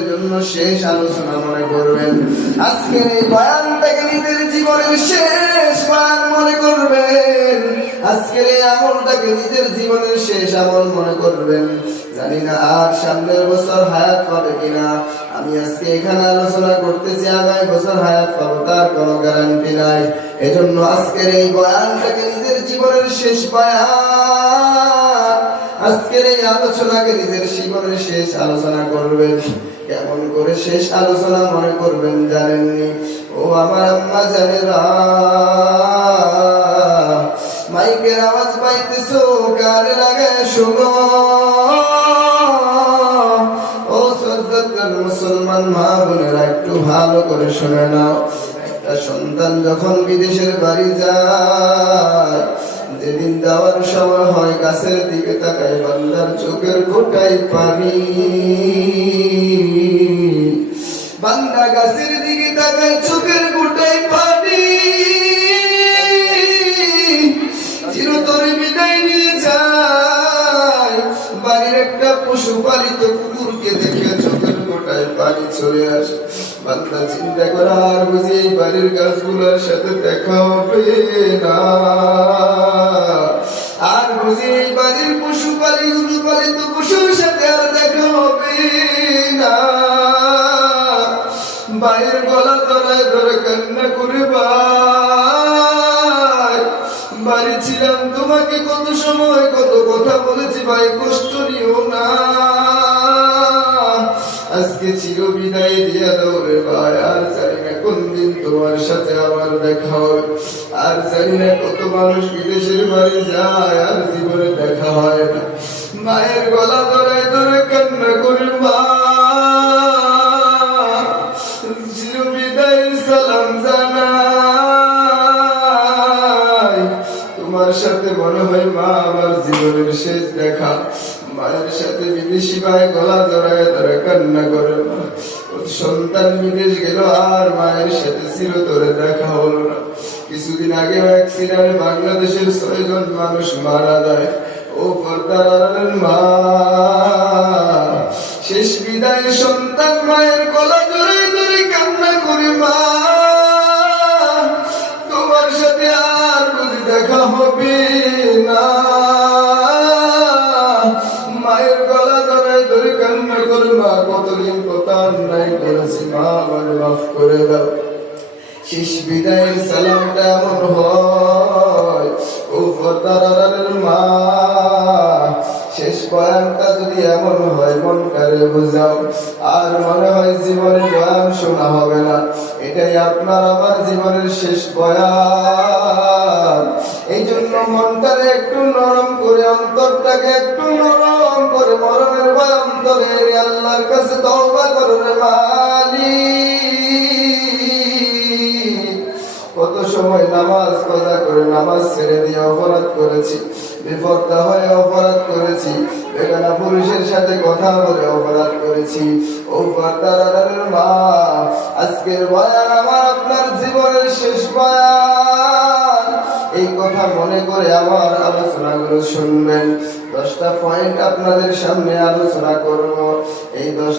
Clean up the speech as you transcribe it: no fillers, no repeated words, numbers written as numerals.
জন্য শেষ আলোচনা মনে করবেন। আজকের এই বয়ানটাকে নিজের জীবনের শেষ বয়ান মনে করবেন। আজকের এই আমলটাকে নিজের জীবনের শেষ আমল মনে করবেন। জানি না আর সামনের বছর হায়াত পাবে কিনা। আমি আজকে এখানে আলোচনা করতেছি, আগামী বছর হায়াত পাবো তার কোনো গ্যারান্টি নাই। এজন্য আজকের এই বয়ানটাকে নিজের জীবনের শেষ বয়ান, আজকের এই আলোচনাকে নিজের জীবনের শেষ আলোচনা করবেন। কেমন করে শেষ আলোচনা মনে করবেন জানেননি? ও আমার আম্মা জানেরা, মাইকের আওয়াজ পাইতেছো, কানে লাগে শুনো। ও সজ্জাদার মুসলমান মা বোনেরা, একটু ভালো করে শুনে নাও। একটা সন্তান যখন বিদেশের বাড়ি যায়, যেদিন যাওয়ার সময় হয়, গাছের দিকে তাকায়, বান্দার চোখের কোটায় পানি। বান্দা গাছের দিকে তাকায়, চোখের কোটায় পানি। চিরতরে বিদায় নিয়ে যায়। বাড়ির একটা পশুপালিত কুকুরকে দেখে চোখের কোটায় পানি চলে আসে। বান্দা চিন্তা করে, আর বুঝি এই বাড়ির গাছগুলোর সাথে দেখা হবে না, আর বুঝি এই বাড়ির পশুপালিত পশুর সাথে আর দেখা হবে না। ভাইয়ের গলা ধরায় ধরে কান্না করে, ভাই বাড়ি ছিলাম, তোমাকে কত সময় কত কথা বলেছি, ভাই কষ্ট নিও না, আজকে চির বিদায় দিয়া দাও রে ভাই। আর জানি না কোন দিন তোমার সাথে আবার দেখা হবে, আর জানি না কত মানুষ বিদেশের বাড়ি যায় আর জীবনে দেখা হয় না। মায়ের গলা ধরায় ধরে কান্না করে, মা চির বিদায়ের সালাম জানাই। তোমার সাথে মনে হয় মা আমার জীবনের শেষ দেখা। মায়ের সাথে বিদেশি ভাই গলা জড়ায় ধরে কান্না করে, সন্তান বিদেশ গেল আর মায়ের সাথে চিরতরে দেখা হলো না। কিছুদিন আগে অ্যাক্সিডেন্টে বাংলাদেশের 6 জন মানুষ মারা যায়। ও পর্দার মা, শেষ বিদায় সন্তান মায়ের গলা জড়ায় ধরে কান্না করে, মা তোমার সাথে আর বুঝি দেখা হবে না। মায়ের গলা ধরায় ধরে কান্না করে, মা কতদিন কত অন্যায় করেছি, মা আমার মাফ করে দাও। শেষ বিদায়ের সালামটা এমন হয়, ও পর্দার মা, শেষ বয়ানটা যদি এমন হয়, মন করে বুঝাও। আর মনে হয় জীবনের বয়ান শোনা হবে না, এটাই আপনার আমার জীবনের শেষ বয়ান। এই জন্য মনটারে একটু নরম করে, অন্তরটাকে একটু নরম করে, মরণের ভয় অন্তরে আল্লাহর কাছে তওবা করুন মালিক। কত সময় নামাজ কাজা করে, নামাজ ছেড়ে দিয়ে অপরাধ করেছি, বেপরদা হয়ে অপরাধ করেছি, বেগানা পুরুষের সাথে কথা বলে অপরাধ করেছি। ও পর্দার মা, আজকের বয়ান আমার আপনার জীবনের শেষ বয়ান। এই কথা মনে করে আমার আলোচনাগুলো শুনবেন। 10টা পয়েন্ট আপনাদের সামনে আলোচনা করব। এই 10